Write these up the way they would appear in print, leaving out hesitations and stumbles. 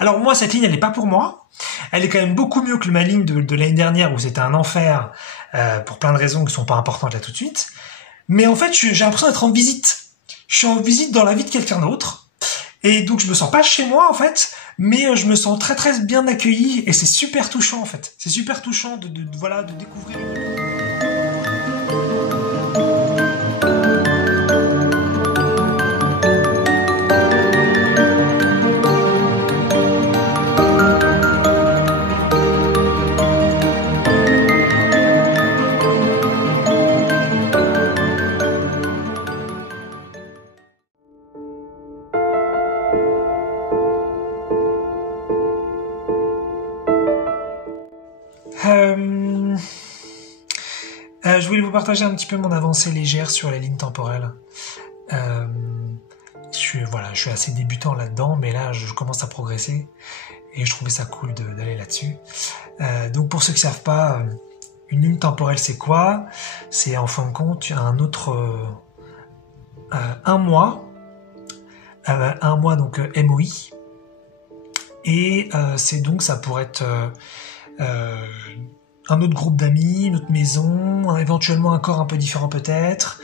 Alors moi, cette ligne, elle n'est pas pour moi. Elle est quand même beaucoup mieux que ma ligne de l'année dernière où c'était un enfer pour plein de raisons qui sont pas importantes là tout de suite. Mais en fait, j'ai l'impression d'être en visite. Je suis en visite dans la vie de quelqu'un d'autre. Et donc, je me sens pas chez moi, en fait, mais je me sens très très bien accueilli et c'est super touchant, en fait. C'est super touchant de découvrir. Je voulais vous partager un petit peu mon avancée légère sur les lignes temporelles. Je suis assez débutant là-dedans, mais là, je commence à progresser et je trouvais ça cool d'aller là-dessus. Donc, pour ceux qui savent pas, une ligne temporelle, c'est quoi? C'est en fin de compte un mois donc MOI, et c'est donc ça pourrait être un autre groupe d'amis, une autre maison, éventuellement un corps un peu différent peut-être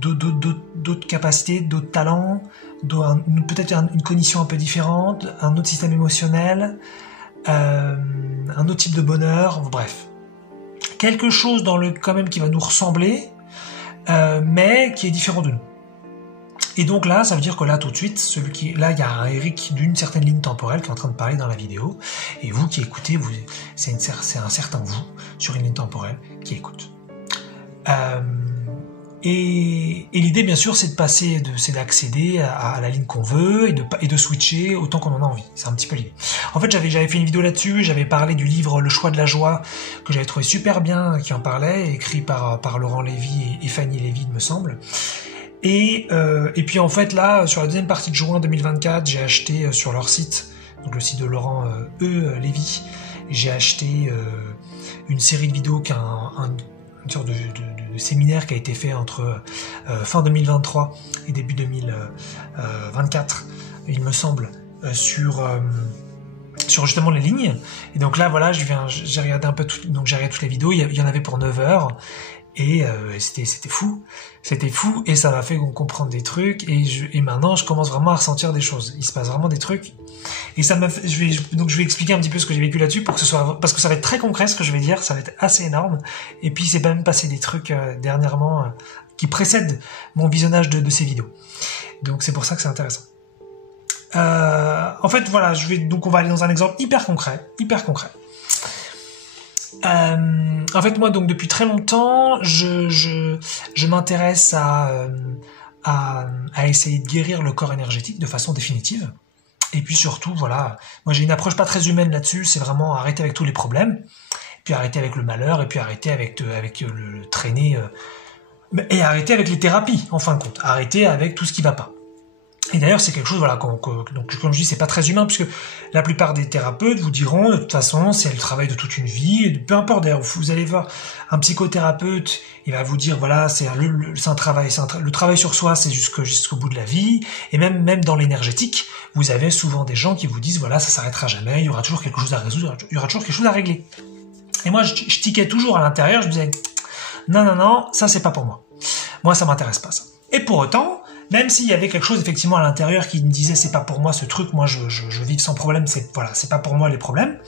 d'autres capacités, d'autres talents, peut-être une cognition un peu différente, un autre système émotionnel, un autre type de bonheur, bref. Quelque chose quand même qui va nous ressembler, mais qui est différent de nous. Et donc là, ça veut dire que là, tout de suite, là, il y a un Eric d'une certaine ligne temporelle qui est en train de parler dans la vidéo, et vous qui écoutez, c'est un certain vous sur une ligne temporelle qui écoute. Et l'idée, bien sûr, c'est d'accéder à la ligne qu'on veut et de switcher autant qu'on en a envie. C'est un petit peu l'idée. En fait, j'avais fait une vidéo là-dessus, j'avais parlé du livre Le choix de la joie, que j'avais trouvé super bien, qui en parlait, écrit par Laurent Lévy et Fanny Lévy, il me semble. Et puis en fait là, sur la deuxième partie de juin 2024, j'ai acheté sur leur site, donc le site de Laurent Lévy, j'ai acheté une série de vidéos une sorte de séminaire qui a été fait entre fin 2023 et début 2024, il me semble, sur justement les lignes. Et donc là voilà, j'ai regardé un peu j'ai regardé toutes les vidéos, il y en avait pour 9 heures. Et c'était fou et ça m'a fait comprendre des trucs et maintenant je commence vraiment à ressentir des choses. Il se passe vraiment des trucs et je vais expliquer un petit peu ce que j'ai vécu là-dessus parce que ça va être très concret ce que je vais dire, ça va être assez énorme. Et puis c'est pas même passé des trucs dernièrement qui précèdent mon visionnage de ces vidéos. Donc c'est pour ça que c'est intéressant. En fait voilà, on va aller dans un exemple hyper concret. En fait, moi, donc depuis très longtemps, je m'intéresse à essayer de guérir le corps énergétique de façon définitive. Et puis surtout, voilà, moi j'ai une approche pas très humaine là-dessus. C'est vraiment arrêter avec tous les problèmes, puis arrêter avec le malheur, et puis arrêter avec le traîner, et arrêter avec les thérapies. En fin de compte, arrêter avec tout ce qui va pas. Et d'ailleurs, c'est quelque chose, voilà, donc comme je dis, c'est pas très humain, puisque la plupart des thérapeutes vous diront, de toute façon, c'est le travail de toute une vie, et peu importe, d'ailleurs, vous allez voir un psychothérapeute, il va vous dire, voilà, c'est un travail, le travail sur soi, c'est jusqu'au bout de la vie, et même dans l'énergétique, vous avez souvent des gens qui vous disent, voilà, ça s'arrêtera jamais, il y aura toujours quelque chose à résoudre, il y aura toujours quelque chose à régler. Et moi, je tiquais toujours à l'intérieur, je me disais, non, ça c'est pas pour moi. Moi, ça m'intéresse pas, ça. Et pour autant, même s'il y avait quelque chose effectivement à l'intérieur qui me disait c'est pas pour moi ce truc, moi je vis sans problème, c'est pas pour moi les problèmes,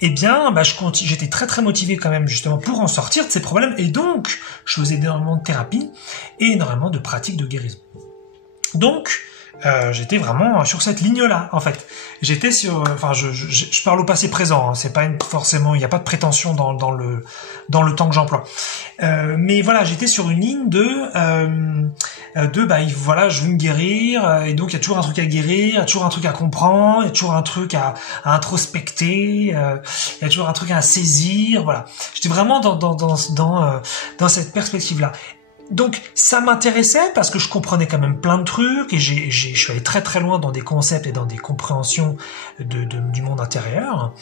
eh bien j'étais très très motivé quand même justement pour en sortir de ces problèmes, et donc je faisais énormément de thérapie et énormément de pratiques de guérison. Donc j'étais vraiment sur cette ligne-là, en fait. J'étais je parle au passé présent, hein, c'est pas forcément, il n'y a pas de prétention dans le temps que j'emploie. Mais voilà, j'étais sur une ligne voilà, je veux me guérir, et donc il y a toujours un truc à guérir, il y a toujours un truc à comprendre, il y a toujours un truc à introspecter, il y a toujours un truc à saisir, voilà. J'étais vraiment dans cette perspective-là. Donc ça m'intéressait parce que je comprenais quand même plein de trucs et je suis allé très très loin dans des concepts et dans des compréhensions du monde intérieur,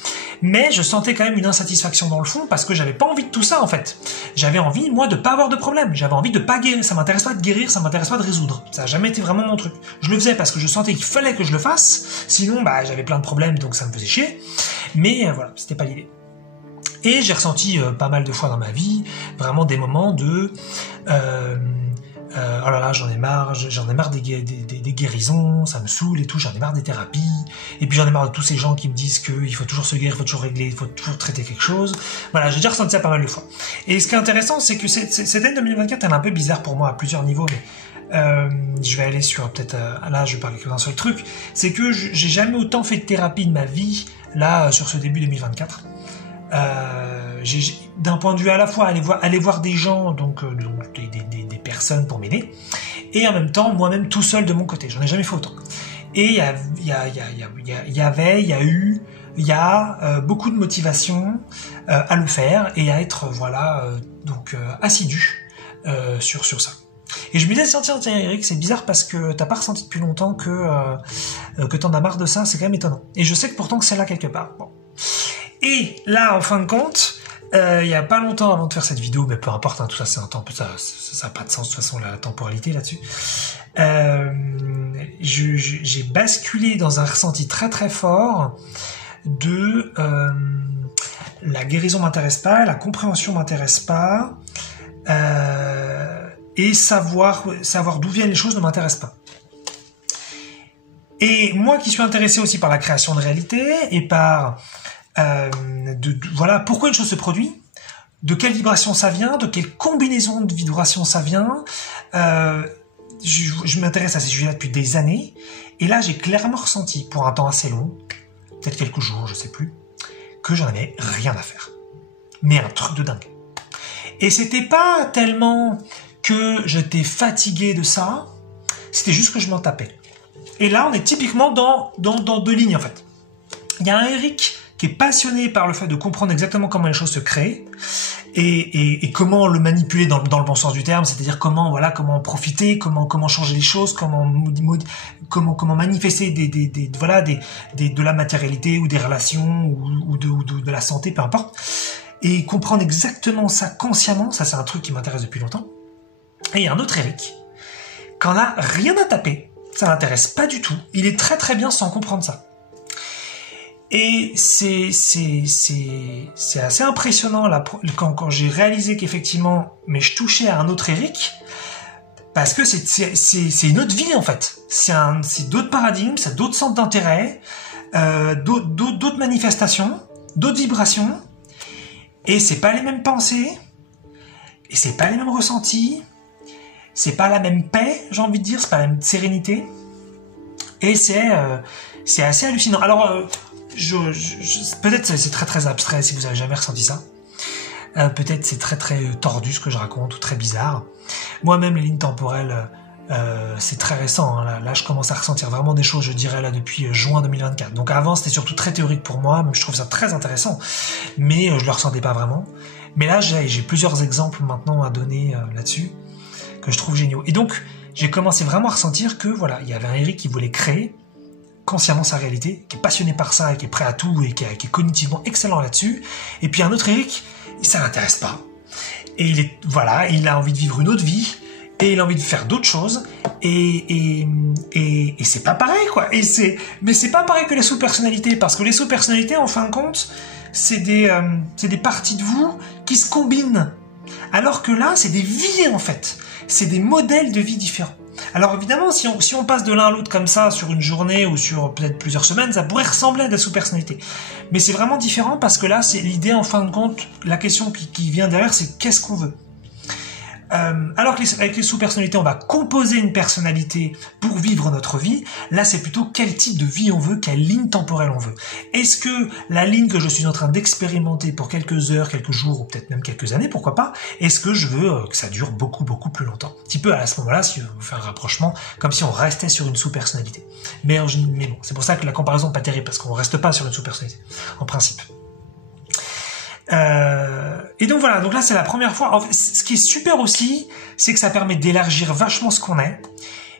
mais je sentais quand même une insatisfaction dans le fond parce que j'avais pas envie de tout ça en fait. J'avais envie moi de pas avoir de problème, j'avais envie de pas guérir, ça m'intéresse pas de guérir, ça m'intéresse pas de résoudre. Ça a jamais été vraiment mon truc. Je le faisais parce que je sentais qu'il fallait que je le fasse, sinon bah j'avais plein de problèmes donc ça me faisait chier. Mais voilà, c'était pas l'idée. Et j'ai ressenti pas mal de fois dans ma vie vraiment des moments de oh là là, j'en ai marre des guérisons, ça me saoule et tout, j'en ai marre des thérapies, et puis j'en ai marre de tous ces gens qui me disent qu'il faut toujours se guérir, il faut toujours régler, il faut toujours traiter quelque chose. Voilà, j'ai déjà ressenti ça pas mal de fois. Et ce qui est intéressant, c'est que cette année 2024, elle est un peu bizarre pour moi à plusieurs niveaux, mais je vais aller sur peut-être là je vais parler sur le truc, c'est que j'ai jamais autant fait de thérapie de ma vie là sur ce début 2024. D'un point de vue à la fois aller voir des gens, donc des personnes pour m'aider, et en même temps moi-même tout seul de mon côté. J'en ai jamais fait autant. Et il y a beaucoup de motivation à le faire et à être assidu sur ça. Et je me disais tiens Eric, c'est bizarre parce que t'as pas ressenti depuis longtemps que t'en as marre de ça, c'est quand même étonnant. Et je sais que pourtant que c'est là quelque part. Bon. Et là, en fin de compte, il y a pas longtemps avant de faire cette vidéo, mais peu importe, hein, tout ça c'est un temps, ça a pas de sens de toute façon la temporalité là-dessus. J'ai basculé dans un ressenti très très fort de la guérison m'intéresse pas, la compréhension m'intéresse pas, et savoir d'où viennent les choses ne m'intéresse pas. Et moi qui suis intéressé aussi par la création de réalité et par voilà pourquoi une chose se produit, de quelle vibration ça vient, de quelle combinaison de vibrations ça vient. Je m'intéresse à ces sujets-là depuis des années, et là j'ai clairement ressenti, pour un temps assez long, peut-être quelques jours, je sais plus, que j'en avais rien à faire. Mais un truc de dingue. Et c'était pas tellement que j'étais fatigué de ça, c'était juste que je m'en tapais. Et là on est typiquement dans deux lignes en fait. Il y a un Eric qui est passionné par le fait de comprendre exactement comment les choses se créent et comment le manipuler dans le bon sens du terme, c'est-à-dire comment en profiter, comment changer les choses, comment manifester de la matérialité ou des relations ou de la santé, peu importe, et comprendre exactement ça consciemment. Ça c'est un truc qui m'intéresse depuis longtemps. Et il y a un autre Eric, quand on n'a rien à taper, ça l'intéresse pas du tout, il est très très bien sans comprendre ça. Et c'est assez impressionnant là, quand j'ai réalisé qu'effectivement, mais je touchais à un autre Eric, parce que c'est une autre vie en fait. C'est d'autres paradigmes, c'est d'autres centres d'intérêt, d'autres manifestations, d'autres vibrations, et c'est pas les mêmes pensées, et c'est pas les mêmes ressentis, c'est pas la même paix, j'ai envie de dire, c'est pas la même sérénité, et c'est assez hallucinant. Alors peut-être c'est très très abstrait si vous avez jamais ressenti ça. Peut-être c'est très très tordu ce que je raconte, ou très bizarre. Moi-même les lignes temporelles, c'est très récent. Hein. Là je commence à ressentir vraiment des choses, je dirais là depuis juin 2024. Donc avant c'était surtout très théorique pour moi, même je trouve ça très intéressant, mais je le ressentais pas vraiment. Mais là j'ai plusieurs exemples maintenant à donner là-dessus que je trouve géniaux. Et donc j'ai commencé vraiment à ressentir que voilà, il y avait un Eric qui voulait créer consciemment sa réalité, qui est passionné par ça et qui est prêt à tout et qui est cognitivement excellent là-dessus. Et puis un autre Eric, ça l'intéresse pas. Et il a envie de vivre une autre vie et il a envie de faire d'autres choses et c'est pas pareil quoi. Mais c'est pas pareil que les sous-personnalités, parce que les sous-personnalités en fin de compte, c'est des parties de vous qui se combinent. Alors que là, c'est des vies en fait. C'est des modèles de vie différents. Alors évidemment, si on passe de l'un à l'autre comme ça sur une journée ou sur peut-être plusieurs semaines, ça pourrait ressembler à des sous-personnalités. Mais c'est vraiment différent parce que là, c'est l'idée en fin de compte, la question qui vient derrière, c'est qu'est-ce qu'on veut. Alors qu'avec les sous-personnalités, on va composer une personnalité pour vivre notre vie. Là, c'est plutôt quel type de vie on veut, quelle ligne temporelle on veut. Est-ce que la ligne que je suis en train d'expérimenter pour quelques heures, quelques jours ou peut-être même quelques années, pourquoi pas, est-ce que je veux que ça dure beaucoup, beaucoup plus longtemps? Un petit peu à ce moment-là, si on fait un rapprochement, comme si on restait sur une sous-personnalité. Mais bon, c'est pour ça que la comparaison n'est pas terrible, parce qu'on reste pas sur une sous-personnalité, en principe. Et donc voilà, donc là c'est la première fois. En fait, ce qui est super aussi, c'est que ça permet d'élargir vachement ce qu'on est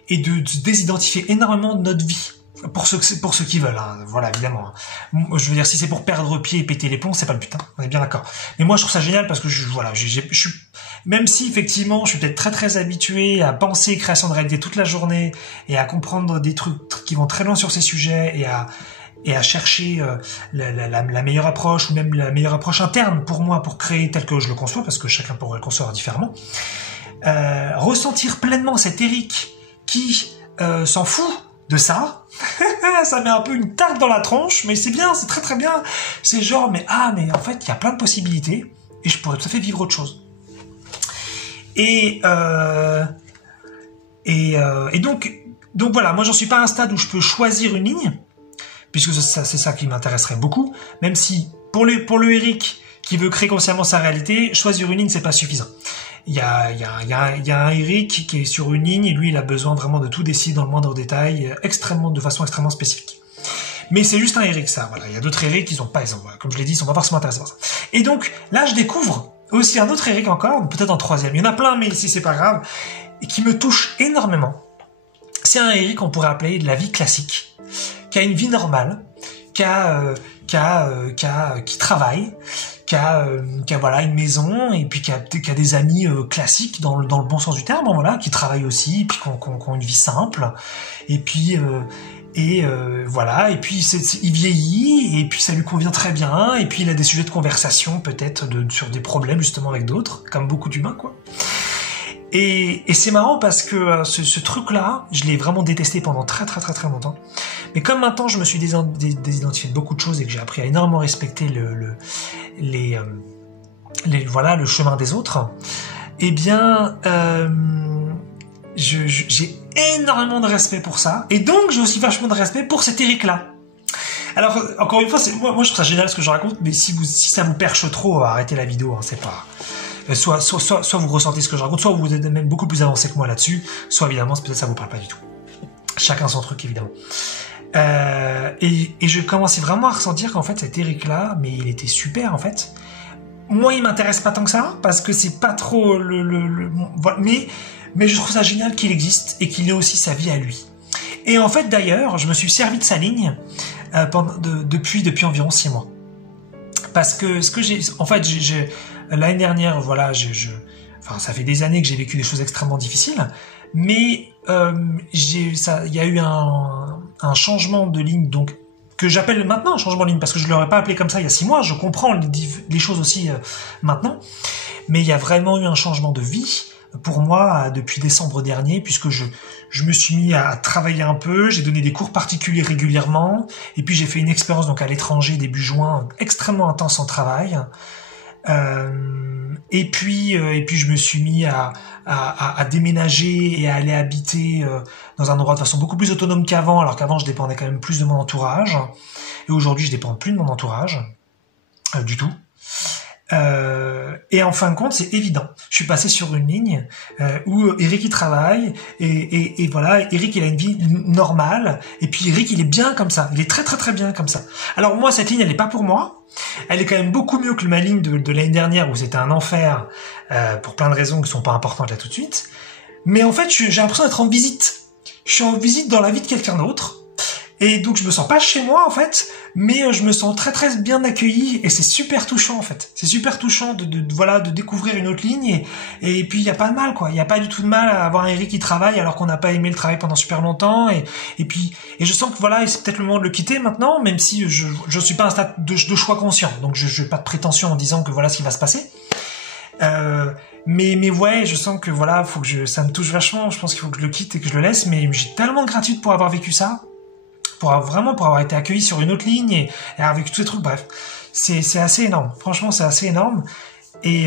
et de désidentifier énormément de notre vie. Pour ceux qui veulent, hein. Voilà, évidemment. Je veux dire, si c'est pour perdre pied et péter les plombs, c'est pas le but, hein. On est bien d'accord. Mais moi, je trouve ça génial parce que voilà, même si effectivement, je suis peut-être très très habitué à penser création de réalité toute la journée et à comprendre des trucs qui vont très loin sur ces sujets et à chercher la meilleure approche ou même la meilleure approche interne pour moi pour créer tel que je le conçois parce que chacun pourrait le concevoir différemment. Ressentir pleinement cet Eric qui s'en fout de ça, ça met un peu une tarte dans la tronche, mais c'est bien, c'est très très bien. C'est genre, mais en fait, il y a plein de possibilités et je pourrais tout à fait vivre autre chose. Et donc voilà, moi j'en suis pas à un stade où je peux choisir une ligne, puisque c'est ça qui m'intéresserait beaucoup, même si pour le Eric qui veut créer consciemment sa réalité, choisir une ligne c'est pas suffisant. Il y a un Eric qui est sur une ligne et lui il a besoin vraiment de tout décider dans le moindre détail, de façon extrêmement spécifique. Mais c'est juste un Eric ça, voilà. Il y a d'autres Eric qui sont pas, comme je l'ai dit, ils sont pas forcément intéressés par ça. Et donc là je découvre aussi un autre Eric encore, peut-être en troisième. Il y en a plein, mais ici c'est pas grave, et qui me touche énormément. C'est un Eric qu'on pourrait appeler de la vie classique, qui a une vie normale, qui travaille, qui a voilà une maison et puis qui a des amis classiques dans le bon sens du terme, voilà, qui travaillent aussi, puis qui ont une vie simple, et puis voilà, et puis il vieillit et puis ça lui convient très bien, et puis il a des sujets de conversation peut-être sur des problèmes justement avec d'autres, comme beaucoup d'humains quoi. Et c'est marrant parce que ce truc-là, je l'ai vraiment détesté pendant très très très très longtemps. Mais comme maintenant je me suis désidentifié de beaucoup de choses et que j'ai appris à énormément respecter le chemin des autres, eh bien j'ai énormément de respect pour ça. Et donc j'ai aussi vachement de respect pour cet Eric-là. Alors encore une fois, moi je trouve ça génial ce que je raconte, mais si ça vous perche trop, arrêtez la vidéo, hein, c'est pas... Soit vous ressentez ce que je raconte, soit vous êtes même beaucoup plus avancé que moi là-dessus, soit évidemment peut-être ça vous parle pas du tout. Chacun son truc évidemment. Et je commençais vraiment à ressentir qu'en fait cet Eric-là, mais il était super en fait. Moi il m'intéresse pas tant que ça, parce que c'est pas trop mais je trouve ça génial qu'il existe et qu'il ait aussi sa vie à lui. Et en fait d'ailleurs, je me suis servi de sa ligne depuis environ 6 mois. Parce que l'année dernière, voilà, ça fait des années que j'ai vécu des choses extrêmement difficiles, mais il y a eu un changement de ligne, donc que j'appelle maintenant un changement de ligne, parce que je l'aurais pas appelé comme ça il y a 6 mois. Je comprends les choses aussi maintenant, mais il y a vraiment eu un changement de vie pour moi depuis décembre dernier, puisque je me suis mis à travailler un peu, j'ai donné des cours particuliers régulièrement, et puis j'ai fait une expérience donc à l'étranger début juin, extrêmement intense en travail. Et puis je me suis mis à déménager et à aller habiter dans un endroit de façon beaucoup plus autonome qu'avant, alors qu'avant je dépendais quand même plus de mon entourage, et aujourd'hui je dépends plus de mon entourage du tout. Et en fin de compte, c'est évident. Je suis passé sur une ligne où Eric il travaille et voilà, Eric il a une vie normale, et puis Eric il est bien comme ça, il est très très très bien comme ça. Alors moi cette ligne elle est pas pour moi, elle est quand même beaucoup mieux que ma ligne de l'année dernière où c'était un enfer pour plein de raisons qui sont pas importantes là tout de suite. Mais en fait j'ai l'impression d'être en visite. Je suis en visite dans la vie de quelqu'un d'autre. Et donc je me sens pas chez moi en fait, mais je me sens très très bien accueilli et c'est super touchant en fait. C'est super touchant de découvrir une autre ligne et puis il y a pas de mal quoi. Il y a pas du tout de mal à avoir un Eric qui travaille alors qu'on n'a pas aimé le travail pendant super longtemps et je sens que voilà, c'est peut-être le moment de le quitter maintenant, même si je suis pas à un stade de choix conscient. Donc je pas de prétention en disant que voilà ce qui va se passer. Mais ouais, je sens que voilà, ça me touche vachement. Je pense qu'il faut que je le quitte et que je le laisse, mais j'ai tellement de gratitude pour avoir vécu ça. Pour avoir été accueilli sur une autre ligne et avoir vécu tous ces trucs, bref, c'est assez énorme. Franchement, c'est assez énorme. Et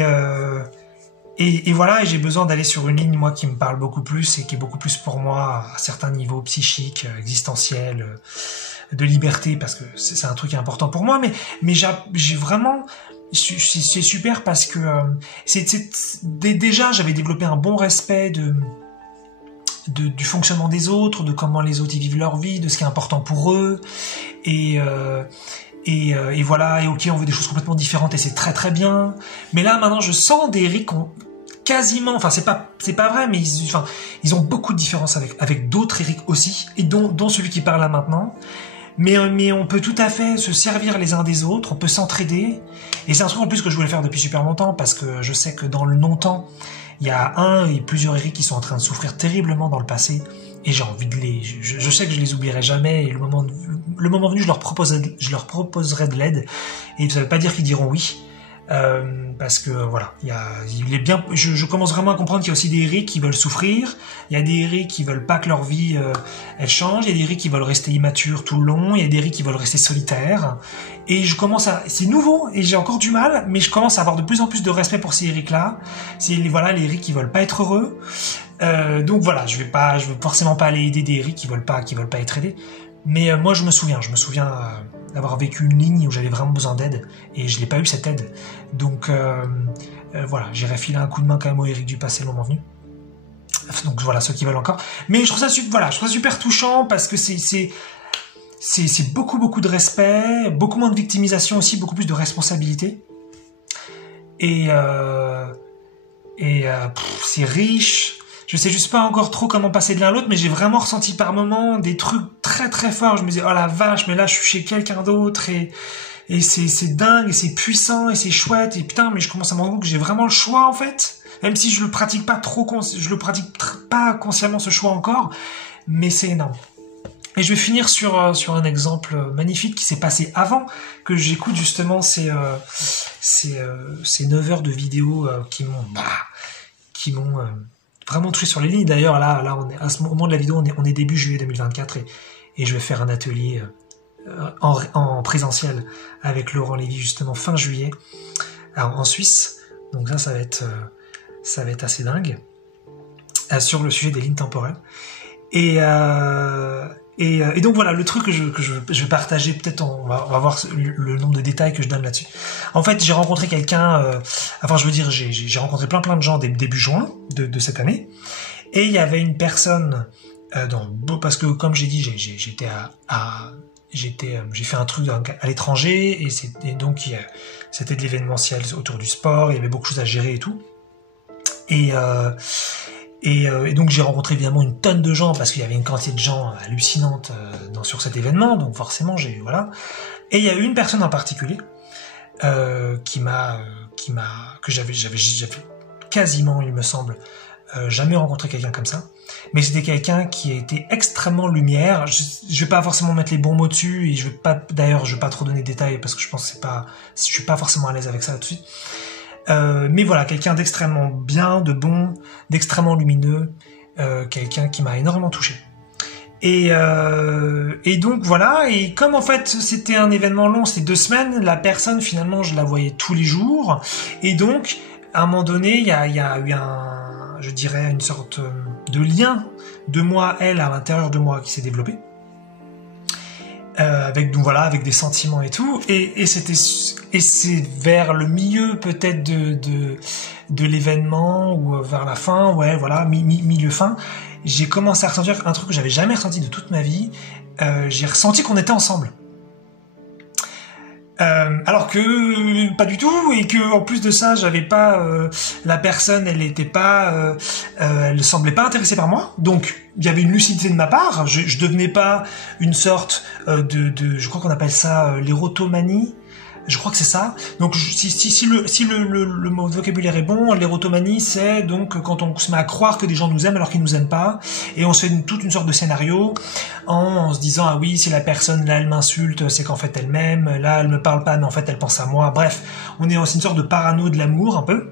voilà, et j'ai besoin d'aller sur une ligne, moi, qui me parle beaucoup plus et qui est beaucoup plus pour moi à certains niveaux psychiques, existentiels, de liberté, parce que c'est un truc qui est important pour moi. Mais j'ai vraiment, c'est super parce que déjà j'avais développé un bon respect du fonctionnement des autres, de comment les autres y vivent leur vie, de ce qui est important pour eux, et et voilà, et ok, on veut des choses complètement différentes et c'est très très bien. Mais là maintenant je sens des Eric quasiment, enfin c'est pas vrai, mais ils ont beaucoup de différences avec d'autres Eric aussi, et dont celui qui parle là maintenant. Mais on peut tout à fait se servir les uns des autres, on peut s'entraider. Et c'est un truc en plus que je voulais faire depuis super longtemps, parce que je sais que dans le non-temps, il y a un et plusieurs Eric qui sont en train de souffrir terriblement dans le passé. Et j'ai envie de je sais que je les oublierai jamais, et le moment venu, je leur proposerai de l'aide. Et ça veut pas dire qu'ils diront oui. Parce que voilà, il est bien. Je commence vraiment à comprendre qu'il y a aussi des Eric qui veulent souffrir. Il y a des Eric qui veulent pas que leur vie elle change. Il y a des Eric qui veulent rester immatures tout le long. Il y a des Eric qui veulent rester solitaires. Et c'est nouveau et j'ai encore du mal, mais je commence à avoir de plus en plus de respect pour ces Eric là. C'est voilà les Eric qui veulent pas être heureux. Donc voilà, je veux forcément pas aller aider des Eric qui veulent pas être aidés. Mais moi je me souviens d'avoir vécu une ligne où j'avais vraiment besoin d'aide et je n'ai pas eu cette aide. Donc voilà, j'irai filer un coup de main quand même aux Eric du passé le moment venu. Donc voilà, ceux qui veulent encore. Mais je trouve ça super touchant parce que c'est beaucoup de respect, beaucoup moins de victimisation aussi, beaucoup plus de responsabilité. Et c'est riche. Je sais juste pas encore trop comment passer de l'un à l'autre, mais j'ai vraiment ressenti par moments des trucs très très forts. Je me disais, oh la vache, mais là je suis chez quelqu'un d'autre et c'est dingue et c'est puissant et c'est chouette et putain, mais je commence à me rendre compte que j'ai vraiment le choix en fait. Même si je le pratique pas consciemment ce choix encore, mais c'est énorme. Et je vais finir sur un exemple magnifique qui s'est passé avant que j'écoute justement ces 9 heures de vidéos qui m'ont vraiment touché sur les lignes. D'ailleurs, là, on est à ce moment de la vidéo, on est début juillet 2024 et je vais faire un atelier en présentiel avec Laurent Lévy justement fin juillet en Suisse. Donc ça va être assez dingue sur le sujet des lignes temporelles. Et donc voilà, le truc que je vais partager, peut-être on va voir le nombre de détails que je donne là-dessus. En fait, j'ai rencontré quelqu'un, j'ai rencontré plein de gens début juin de cette année, et il y avait une personne parce que comme j'ai dit, j'ai fait un truc à l'étranger et donc c'était de l'événementiel autour du sport, il y avait beaucoup de choses à gérer et tout. Et donc j'ai rencontré évidemment une tonne de gens parce qu'il y avait une quantité de gens hallucinante sur cet événement, donc forcément voilà. Et il y a eu une personne en particulier que j'avais quasiment, il me semble, jamais rencontré quelqu'un comme ça. Mais c'était quelqu'un qui a été extrêmement lumière. Je vais pas forcément mettre les bons mots dessus et je vais pas trop donner de détails parce que je pense que je suis pas forcément à l'aise avec ça tout de suite. Mais voilà, quelqu'un d'extrêmement bien, de bon, d'extrêmement lumineux, quelqu'un qui m'a énormément touché. Et donc voilà, et comme en fait c'était un événement long, c'était 2 semaines, la personne finalement je la voyais tous les jours, et donc à un moment donné il y a eu une sorte de lien de moi, elle, à l'intérieur de moi qui s'est développé. Avec des sentiments et tout, et c'est vers le milieu peut-être de l'événement ou vers la fin, milieu fin, j'ai commencé à ressentir un truc que j'avais jamais ressenti de toute ma vie. J'ai ressenti qu'on était ensemble. Alors que pas du tout, et que en plus de ça, j'avais pas la personne, elle semblait pas intéressée par moi. Donc il y avait une lucidité de ma part. Je devenais pas une sorte je crois qu'on appelle ça l'érotomanie. Je crois que c'est ça. Donc si le mot vocabulaire est bon, l'érotomanie, c'est donc quand on se met à croire que des gens nous aiment alors qu'ils nous aiment pas, et on se fait toute une sorte de scénario en se disant ah oui, si la personne là elle m'insulte, c'est qu'en fait elle m'aime, là elle me parle pas mais en fait elle pense à moi. Bref, on est aussi une sorte de parano de l'amour un peu.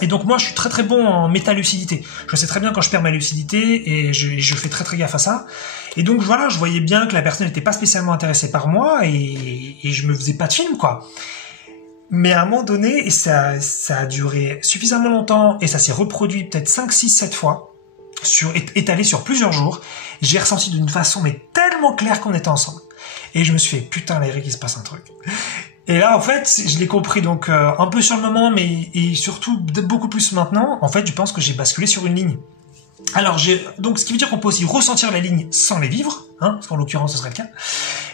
Et donc moi je suis très très bon en métalucidité. Je sais très bien quand je perds ma lucidité et je fais très très gaffe à ça. Et donc voilà, je voyais bien que la personne n'était pas spécialement intéressée par moi et je me faisais pas de film quoi. Mais à un moment donné, et ça a duré suffisamment longtemps et ça s'est reproduit peut-être 5, 6, 7 fois, étalé sur plusieurs jours, j'ai ressenti d'une façon mais tellement claire qu'on était ensemble. Et je me suis fait putain Eric, il se passe un truc. Et là, en fait, je l'ai compris donc un peu sur le moment, mais et surtout beaucoup plus maintenant. En fait, je pense que j'ai basculé sur une ligne. Alors, donc, ce qui veut dire qu'on peut aussi ressentir la ligne sans les vivre, hein, parce qu'en l'occurrence, ce serait le cas.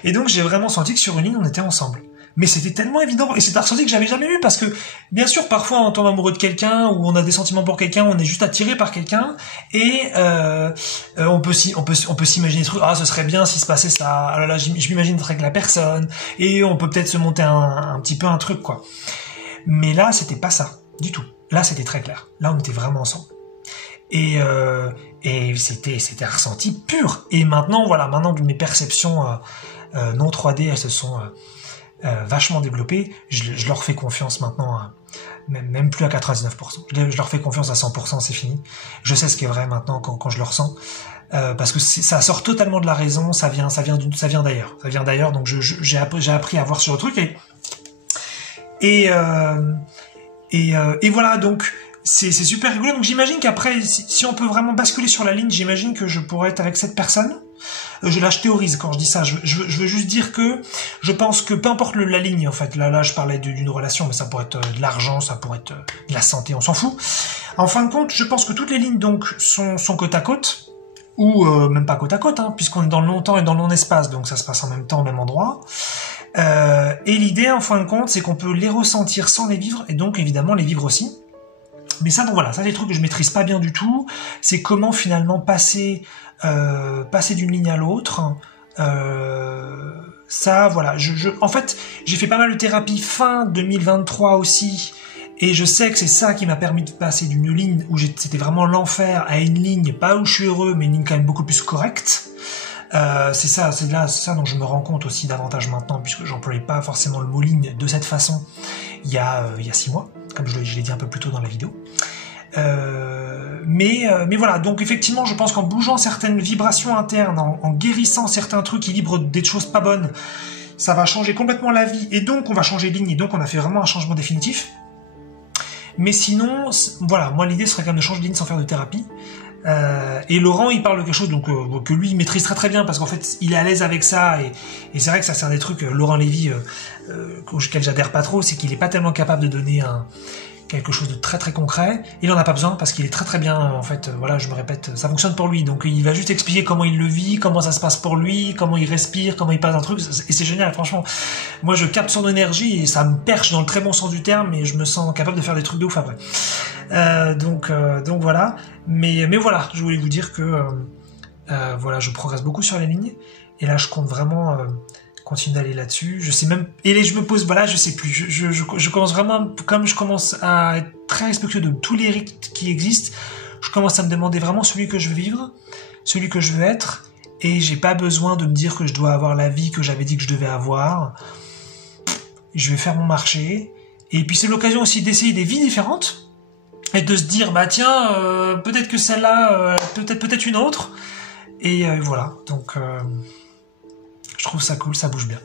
Et donc, j'ai vraiment senti que sur une ligne, on était ensemble. Mais c'était tellement évident, et c'est un ressenti que j'avais jamais eu, parce que, bien sûr, parfois, on tombe amoureux de quelqu'un, ou on a des sentiments pour quelqu'un, on est juste attiré par quelqu'un, et on peut s'imaginer des trucs, ah, ce serait bien s'il se passait ça, ah là là, je m'imagine être avec la personne, et on peut peut-être se monter un petit peu un truc, quoi. Mais là, c'était pas ça, du tout. Là, c'était très clair. Là, on était vraiment ensemble. Et c'était un ressenti pur. Et maintenant, voilà, maintenant que mes perceptions non 3D, elles se sont vachement développées, je leur fais confiance maintenant, même plus à 99%. Je leur fais confiance à 100%, c'est fini. Je sais ce qui est vrai maintenant quand je le ressens. Parce que ça sort totalement de la raison, ça vient d'ailleurs. Ça vient d'ailleurs, donc j'ai appris à voir sur le truc. Et voilà, donc c'est super rigolo. Donc j'imagine qu'après, si on peut vraiment basculer sur la ligne, j'imagine que je pourrais être avec cette personne. Là, je théorise quand je dis ça. Je veux juste dire que je pense que peu importe la ligne, en fait. Là, je parlais d'une relation, mais ça pourrait être de l'argent, ça pourrait être de la santé, on s'en fout. En fin de compte, je pense que toutes les lignes donc sont côte à côte, ou même pas côte à côte, hein, puisqu'on est dans le long-temps et dans le long-espace, donc ça se passe en même temps, au même endroit. Et l'idée, en fin de compte, c'est qu'on peut les ressentir sans les vivre, et donc évidemment les vivre aussi. Mais ça, donc voilà, ça, c'est des trucs que je maîtrise pas bien du tout. C'est comment finalement passer d'une ligne à l'autre. Ça, voilà. En fait, j'ai fait pas mal de thérapie fin 2023 aussi. Et je sais que c'est ça qui m'a permis de passer d'une ligne où c'était vraiment l'enfer à une ligne, pas où je suis heureux, mais une ligne quand même beaucoup plus correcte. C'est ça dont je me rends compte aussi davantage maintenant, puisque j'employais pas forcément le mot ligne de cette façon il y a 6 mois, comme je l'ai dit un peu plus tôt dans la vidéo. Mais voilà, donc effectivement, je pense qu'en bougeant certaines vibrations internes, en guérissant certains trucs qui vibrent des choses pas bonnes, ça va changer complètement la vie, et donc on va changer de ligne, et donc on a fait vraiment un changement définitif. Mais sinon, voilà, moi l'idée serait quand même de changer de ligne sans faire de thérapie. Et Laurent, il parle de quelque chose donc que lui il maîtrise très très bien, parce qu'en fait il est à l'aise avec ça, et c'est vrai que ça c'est un des trucs, Laurent Lévy, auquel j'adhère pas trop, c'est qu'il est pas tellement capable de donner quelque chose de très très concret. Il en a pas besoin, parce qu'il est très très bien, en fait, voilà, je me répète, ça fonctionne pour lui, donc il va juste expliquer comment il le vit, comment ça se passe pour lui, comment il respire, comment il passe un truc, et c'est génial, franchement. Moi je capte son énergie, et ça me perche dans le très bon sens du terme, et je me sens capable de faire des trucs de ouf après. Donc voilà, mais voilà, je voulais vous dire que voilà, je progresse beaucoup sur les lignes, et là je compte vraiment continue d'aller là-dessus. Je sais même, et je me pose, voilà, je sais plus. Je commence vraiment, comme je commence à être très respectueux de tous les rites qui existent, je commence à me demander vraiment celui que je veux vivre, celui que je veux être, et j'ai pas besoin de me dire que je dois avoir la vie que j'avais dit que je devais avoir. Je vais faire mon marché, et puis c'est l'occasion aussi d'essayer des vies différentes, et de se dire, bah tiens, peut-être que celle-là, peut-être une autre, et voilà, donc je trouve ça cool, ça bouge bien.